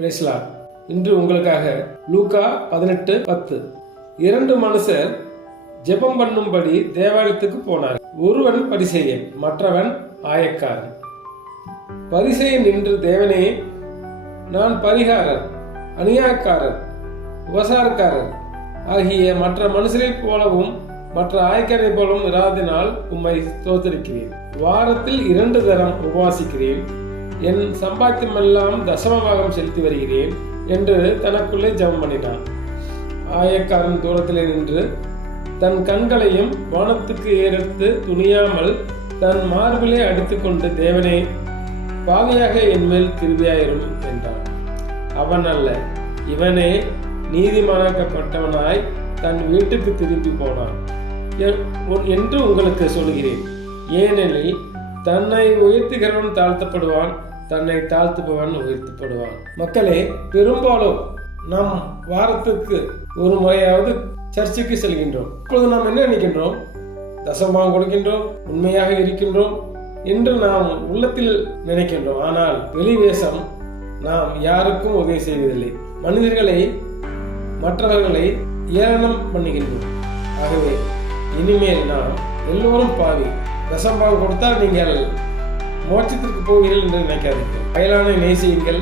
Praise the Lord. இன்று உங்களுக்காக லூக்கா 18:10. 2 மனுஷர் ஜெபம் பண்ணும்படி தேவாலயத்துக்கு போனார். ஒருவன் பரிசேயன், மற்றவன் ஆயக்காரன். பரிசேயன் நின்று, தேவனே, நான் பரிகாரர், அநியாயக்காரர், உபசாரக்காரர் ஆகிய மற்ற மனுஷரைப் போலவும் மற்ற ஆயக்காரை போலவும் இராதினால் உம்மை ஸ்தோத்திரிக்கிறேன். வாரத்தில் 2 தரம் உபவாசிக்கிறேன். என் சம்பாத்தியமெல்லாம் தசமபாகம் செலுத்தி வருகிறேன் என்று தனக்குள்ளே ஜெபம் பண்ணினான். ஆயக்காரன் தூரத்திலே நின்று தன் கண்களையும் வானத்துக்கு ஏறெடுத்து துணியாமல் தன் மார்பிலே அடித்துக்கொண்டு, தேவனே, பாவியாக என்மேல் கிருபையாயிரும் என்றான். அவன் அல்ல, இவனே நீதிமானாக்கப்பட்டவனாய் தன் வீட்டுக்கு திரும்பி போனான் என்று உங்களுக்கு சொல்கிறேன். ஏனெனில் தன்னை உயர்த்துகிறவன் தாழ்த்தப்படுவான், தன்னை தாழ்த்துபவன் உயர்த்தப்படுவான். மக்களே, பெரும்பாலும் நாம் வாரத்துக்கு ஒரு முறையாவது சர்ச்சுக்கு செல்கின்றோம். இப்பொழுது நாம் என்ன நினைக்கின்றோம்? தசமபாகம் கொடுக்கின்றோம், உண்மையாக இருக்கின்றோம் என்று நாம் உள்ளத்தில் நினைக்கின்றோம். ஆனால் வெளிவேஷம் நாம் யாருக்கும் உதவி செய்வதில்லை. மனிதர்களை, மற்றவர்களை ஏளனம் பண்ணுகின்றோம். ஆகவே இனிமேல் நாம் எல்லோரும் பாவி. தசமபாகம் கொடுத்தால் நீங்கள் மோட்சத்திற்கு போவீர்கள் என்று நினைக்காதீர்கள். அயலானை நேசியுங்கள்,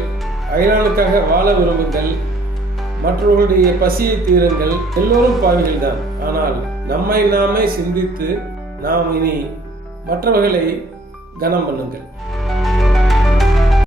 அயலானுக்காக வாழ விரும்புங்கள், மற்றவர்களுடைய பசியை தீருங்கள். எல்லோரும் பாவிகள் தான். ஆனால் நம்மை நாமே சிந்தித்து நாம் இனி மற்றவர்களை கனம் பண்ணுங்கள்.